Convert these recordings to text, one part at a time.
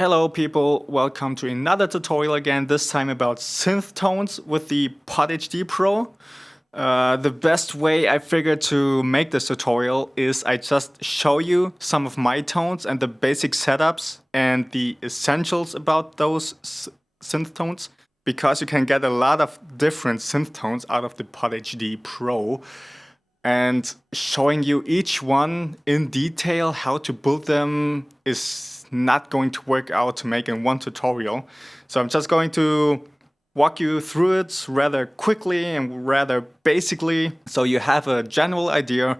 Hello people, welcome to another tutorial again, this time about synth tones with the Pod HD Pro. The best way I figured to make this tutorial is I just show you some of my tones and the basic setups and the essentials about those synth tones, because you can get a lot of different synth tones out of the Pod HD Pro. And showing you each one in detail how to build them is not going to work out to make in one tutorial. So I'm just going to walk you through it rather quickly and rather basically, so you have a general idea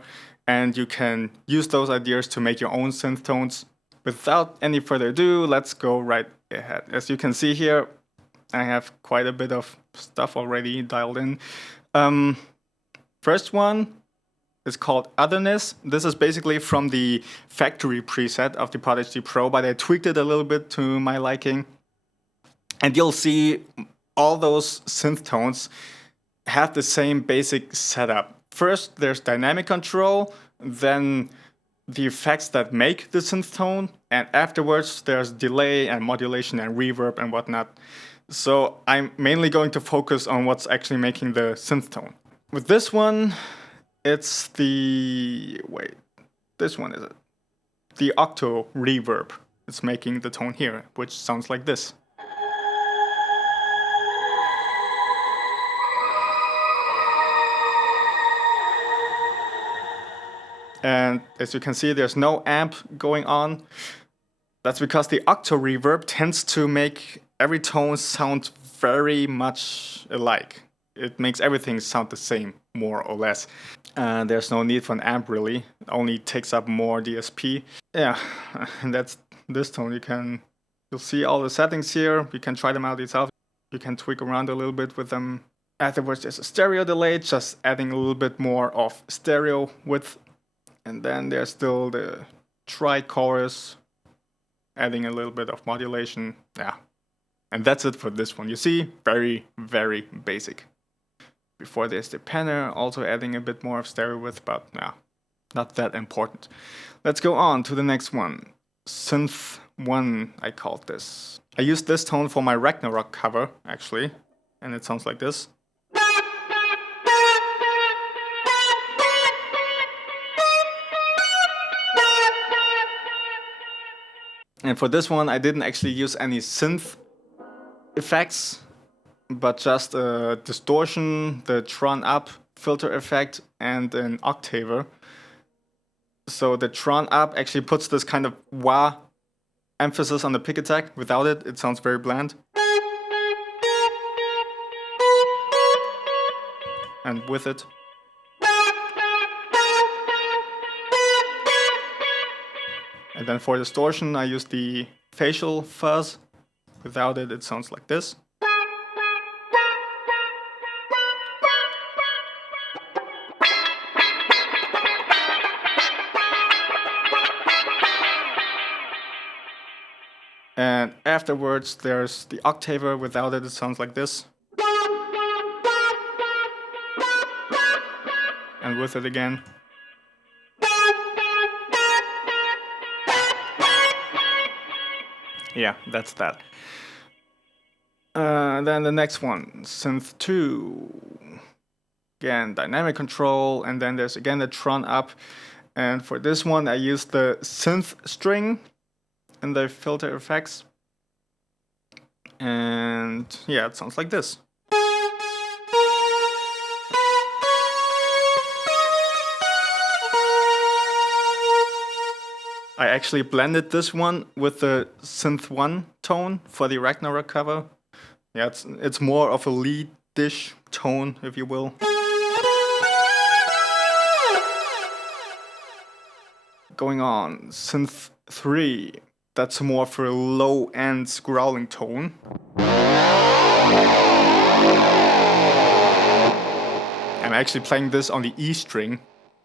and you can use those ideas to make your own synth tones. Without any further ado, let's go right ahead. As you can see here, I have quite a bit of stuff already dialed in. First one is called Adonis. This is basically from the factory preset of the Pod HD Pro, but I tweaked it a little bit to my liking. And you'll see all those synth tones have the same basic setup. First, there's dynamic control, then the effects that make the synth tone, and afterwards there's delay and modulation and reverb and whatnot. So I'm mainly going to focus on what's actually making the synth tone. With this one, it's the, this one is it? The Octo reverb. It's making the tone here, which sounds like this. And as you can see, there's no amp going on. That's because the Octo reverb tends to make every tone sound very much alike. It makes everything sound the same, more or less. There's no need for an amp really. It only takes up more DSP. Yeah, and that's this tone. You'll see all the settings here. You can try them out yourself. You can tweak around a little bit with them. Afterwards, there's a stereo delay, just adding a little bit more of stereo width. And then there's still the tri-chorus, adding a little bit of modulation. Yeah, and that's it for this one. You see, very, very basic. Before there's the panner, also adding a bit more of stereo width, but yeah, not that important. Let's go on to the next one. Synth 1, I called this. I used this tone for my Ragnarok cover, actually, and it sounds like this. And for this one, I didn't actually use any synth effects, but just a distortion, the Tron up filter effect, and an Octaver. So the Tron up actually puts this kind of wah emphasis on the pick attack. Without it, it sounds very bland. And with it. And then for distortion, I use the facial fuzz. Without it, it sounds like this. And afterwards, there's the Octaver. Without it, it sounds like this. And with it again. Yeah, that's that. Then the next one, Synth 2. Again, dynamic control, and then there's again the Tron up. And for this one, I used the synth string and the filter effects. And yeah, it sounds like this. I actually blended this one with the Synth 1 tone for the Ragnarok cover. Yeah, it's more of a lead-ish tone, if you will. Going on, Synth 3. That's more for a low-end growling tone. I'm actually playing this on the E string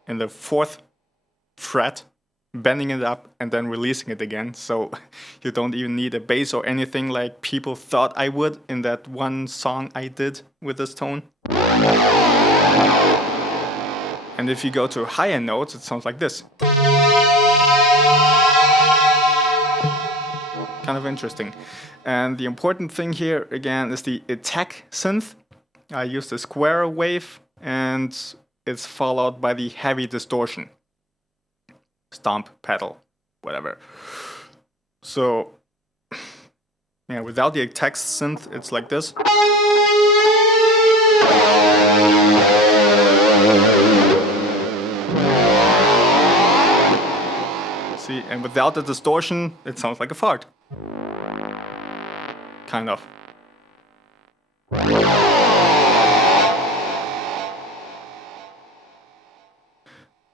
in the 4th fret, bending it up and then releasing it again, so you don't even need a bass or anything like people thought I would in that one song I did with this tone. And if you go to higher notes, it sounds like this. kind of interesting. And the important thing here again is the attack synth. I used the square wave, and it's followed by the heavy distortion. Stomp, pedal, whatever. So, yeah, without the attack synth, it's like this. See, and without the distortion, it sounds like a fart. Kind of.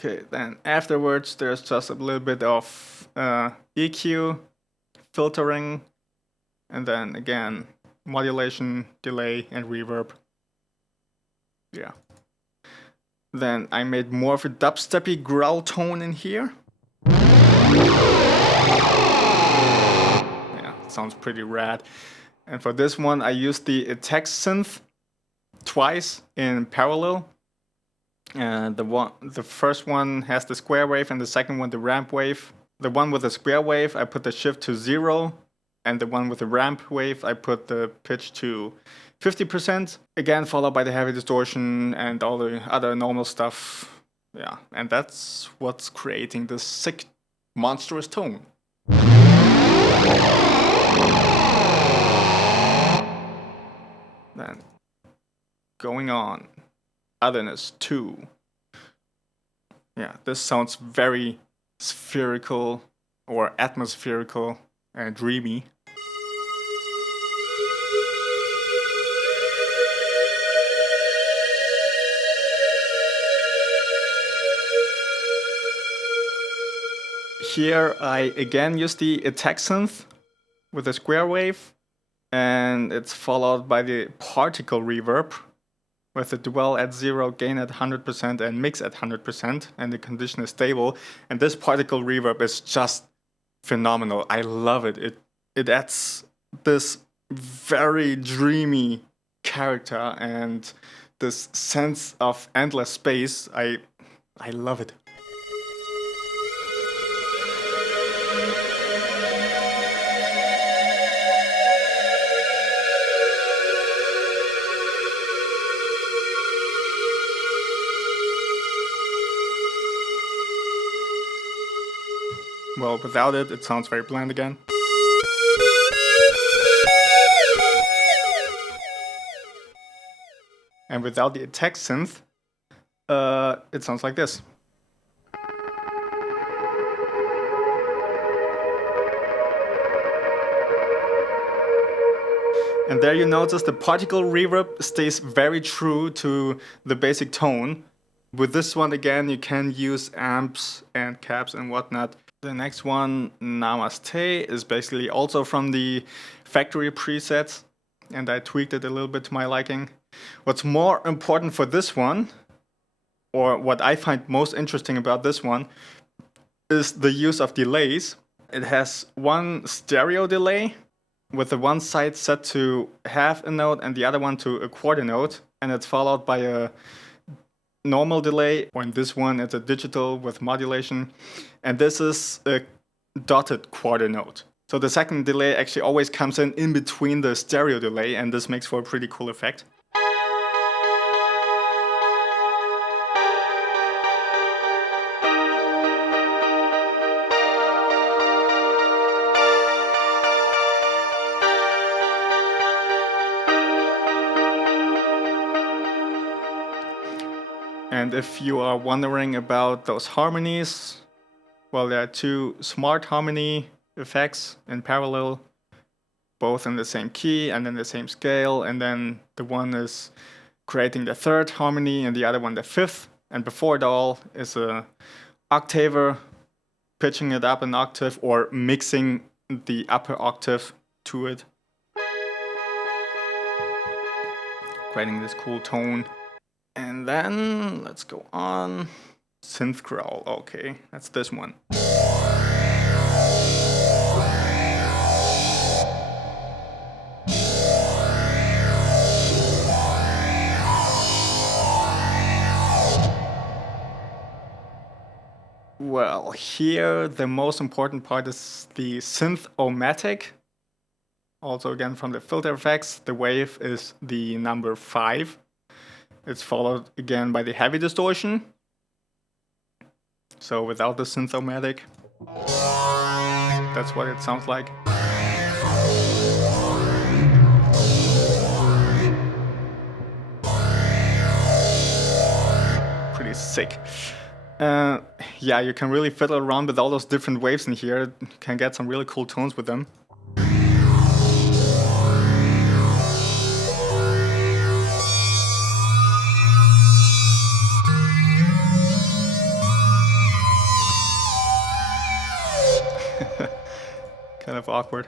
Okay, then afterwards there's just a little bit of EQ, filtering, and then again modulation, delay, and reverb. Yeah. Then I made more of a dubsteppy growl tone in here. Yeah, sounds pretty rad. And for this one I used the attack synth twice in parallel. The first one has the square wave, and the second one the ramp wave. The one with the square wave, I put the shift to 0, and the one with the ramp wave, I put the pitch to 50%. Again, followed by the heavy distortion and all the other normal stuff. Yeah, and that's what's creating this sick, monstrous tone. Then, going on. Adonis 2. Yeah, this sounds very spherical or atmospherical and dreamy. Here I again use the attack synth with a square wave, and it's followed by the particle reverb with the dwell at 0, gain at 100%, and mix at 100%, and the condition is stable. And this particle reverb is just phenomenal. I love it. It adds this very dreamy character and this sense of endless space. I love it. Well, without it, it sounds very bland again. And without the attack synth, it sounds like this. And there you notice the particle reverb stays very true to the basic tone. With this one again, you can use amps and cabs and whatnot. The next one, Namaste, is basically also from the factory presets, and I tweaked it a little bit to my liking. What's more important for this one, or what I find most interesting about this one, is the use of delays. It has one stereo delay, with the one side set to half a note and the other one to a quarter note, and it's followed by a normal delay, or in this one it's a digital with modulation, and this is a dotted quarter note. So the second delay actually always comes in between the stereo delay, and this makes for a pretty cool effect. And if you are wondering about those harmonies, well, there are two smart harmony effects in parallel, both in the same key and in the same scale, and then the one is creating the third harmony and the other one the fifth, and before it all is a Octaver pitching it up an octave or mixing the upper octave to it, creating this cool tone. And then, let's go on. Synth Growl, okay, that's this one. Well, here the most important part is the synth-o-matic. Also again from the filter effects, the wave is the number 5. It's followed again by the heavy distortion. So without the synth-o-matic, that's what it sounds like. Pretty sick. Yeah, you can really fiddle around with all those different waves in here. You can get some really cool tones with them. Kind of awkward.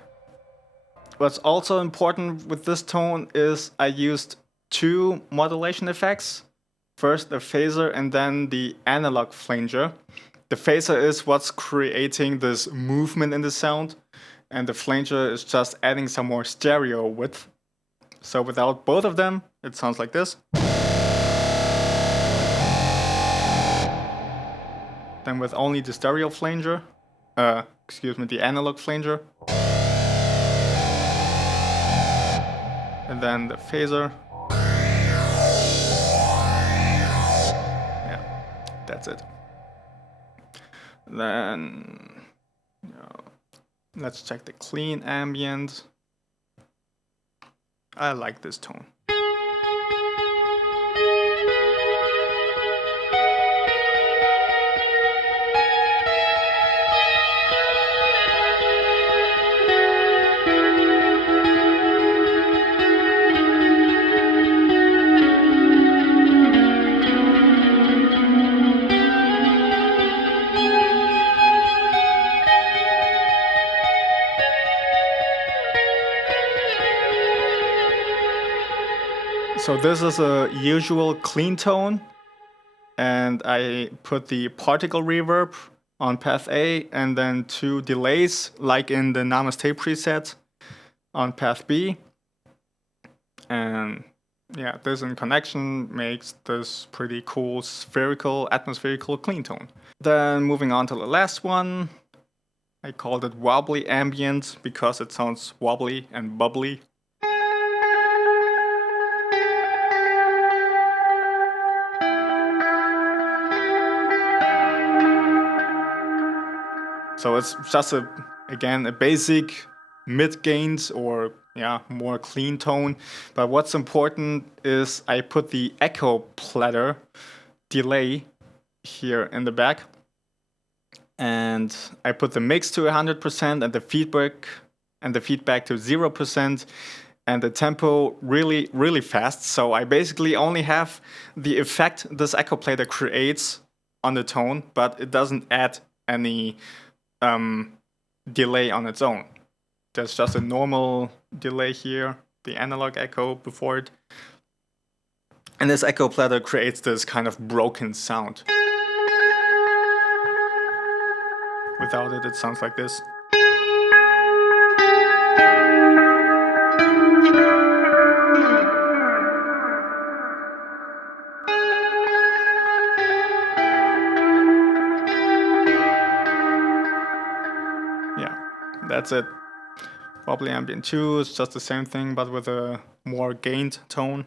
What's also important with this tone is I used 2 modulation effects. First a phaser and then the analog flanger. The phaser is what's creating this movement in the sound, and the flanger is just adding some more stereo width. So without both of them, it sounds like this. Then with only the stereo flanger, the analog flanger. And then the phaser. Yeah, that's it. Then let's check the clean ambient. I like this tone. So this is a usual clean tone, and I put the particle reverb on path A and then 2 delays, like in the Namaste preset, on path B. And yeah, this in connection makes this pretty cool spherical, atmospherical clean tone. Then moving on to the last one, I called it Wobbly Ambient because it sounds wobbly and bubbly. So it's just again a basic mid-gained or more clean tone. But what's important is I put the echo platter delay here in the back, and I put the mix to 100% and the feedback to 0%, and the tempo really fast. So I basically only have the effect this echo platter creates on the tone, but it doesn't add any delay on its own. There's just a normal delay here, the analog echo before it. And this echo platter creates this kind of broken sound. Without it, it sounds like this. Yeah, that's it. Wobbly Ambient 2 is just the same thing, but with a more gained tone.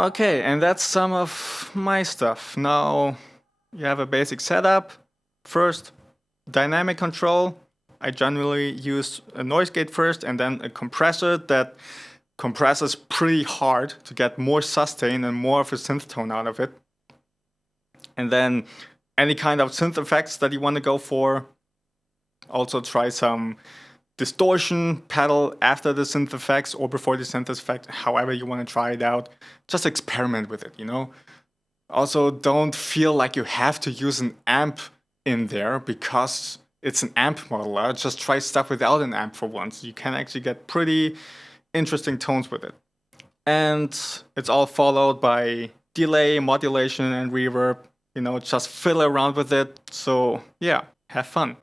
Okay, and that's some of my stuff. Now you have a basic setup. First, dynamic control. I generally use a noise gate first and then a compressor that compresses pretty hard to get more sustain and more of a synth tone out of it. And then any kind of synth effects that you want to go for. Also try some distortion pedal after the synth effects or before the synth effect, however you want to try it out. Just experiment with it, you know? Also, don't feel like you have to use an amp in there because it's an amp modeler. Just try stuff without an amp for once. You can actually get pretty interesting tones with it. And it's all followed by delay, modulation, and reverb. You know, just fiddle around with it. So yeah, have fun.